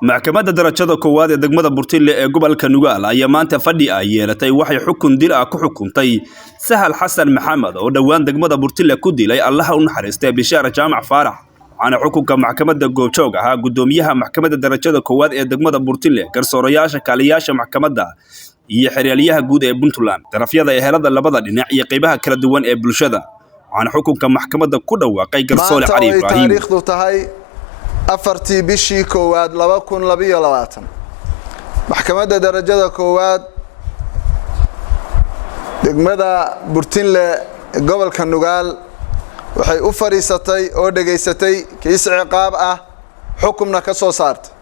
maxkamadda darajada koowaad ee degmada Burtile ee gobolka Nugaal ayaa maanta fadhi ay yeelatay waxay xukun dil ah ku xukuntay Sahal Xasan Maxamed oo dhawaan degmada Burtile ku dilay Allah u naxariistay Bishaar Jaamac Faarax waxaana xukunka maxkamadda goobjoog ahaa gudoomiyaha maxkamadda darajada koowaad ee degmada Burtile garsoorayaasha kaaliyaasha maxkamadda iyo xiriiryaha guud ee Puntland darafyada ee helada labada dhinac iyo qaybaha kala duwan ee bulshada waxaana xukunka maxkamadda ku dhawaaqay garsoore Cali Ibrahim taariikhdu tahay afartii bishii koowaad 2022 maxkamadda darajada koowaad degmada Burtile gobolka Nugaal waxay u fariisatay oo dhageysatay kiis ciqaab ah xukunna ka soo saartay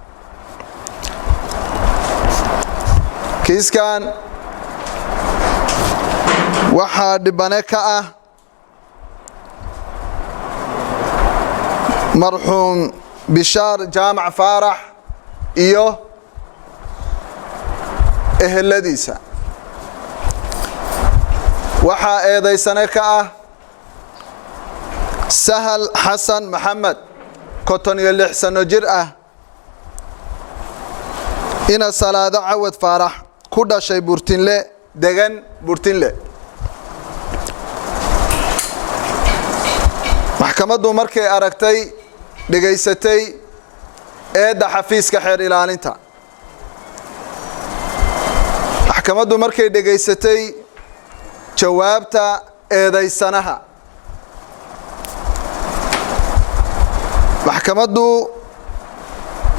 kiiskan waxa dhibane ka ah marxuum Bishaar Jaamac Faarax iyo eheladiisa waxa eedeysane ka ah Sahal Xasan Maxamed 56 sano jir ah ina Salaado Cawad Faarax ku dhashay Burtile degan Burtile maxkamaddu markay aragtay dhageysatay eedda xafiiska xeer ilaalinta maxkamaddu markay dhageysatay jawaabta eedeysanaha maxkamaddu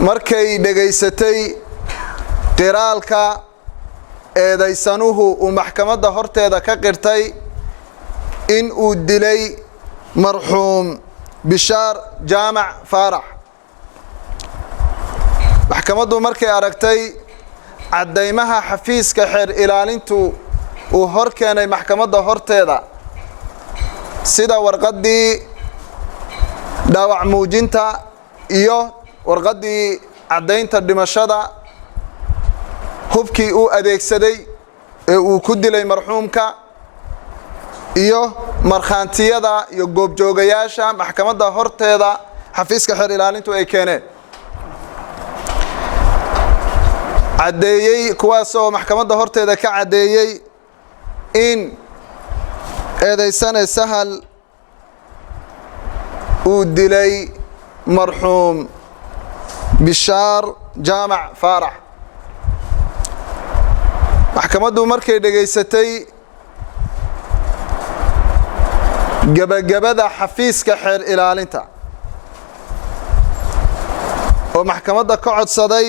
markay dhageysatay qiraalka eedeysanuhu uu maxkamadda horteeda ka qirtay in uu dilay marxuum Bishaar Jaamac Faarax maxkamaddu markay aragtay cadeymaha xafiiska xeer ilaalintu uu hor keenay maxkamadda horteeda sida warqadii dhaawac muujinta iyo warqadii cadeynta dhimashada hubkii uu adeegsaday ee uu ku dilay marxuumka iyo markhaantiyada iyo goobjoogayaasha maxkamadda horteeda xafiiska xeer ilaalintu ay keeneen cadeeyay kuwaas oo maxkamadda horteeda ka cadeeyay in eedeysane Sahal uu dilay marxuum Bishaar Jaamac Faarax maxkamaddu markay dhageysatay gabagabada xafiiska xeer ilaalinta oo maxkamadda ka codsaday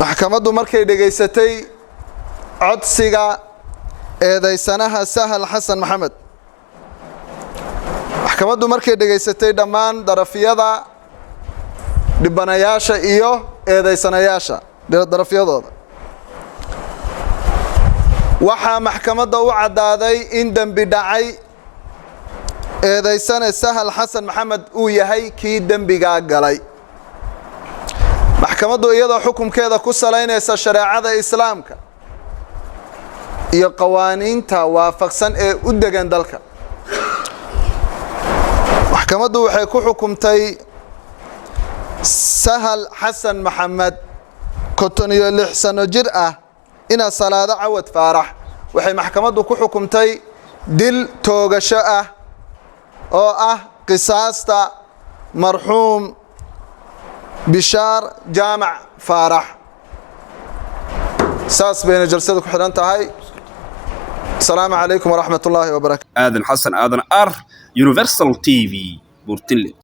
maxkamaddu markay dhageysatay codsiga eedeysanaha Sahal Xasan Maxamed maxkamaddu markay dhageysatay dhammaan darafyada dhibanayaasha iyo eedeysanayaasha darafyadooda waxa maxkamadda u cadaaday in dambi dhacay eedeysane Sahal Xasan Maxamed uu yahay kii dambiga galay maxkamaddu iyadoo xukunkeeda ku saleynaysa shariicada islaamka iyo qawaaniinta waafaqsan ee u degan dalka maxkamaddu waxay ku xukumtay Sahal Xasan Maxamed 56 sano jir ah ina Salaado Cawad Faarax waxay maxkamaddu ku xukumtay dil toogasho ah oo ah qisaasta marxuum Bishaar Jaamac Faarax saas bayna jalsada ku xiran tahay السلام عليكم ورحمة الله وبركاته آذن حسن آذن Universal TV Burtile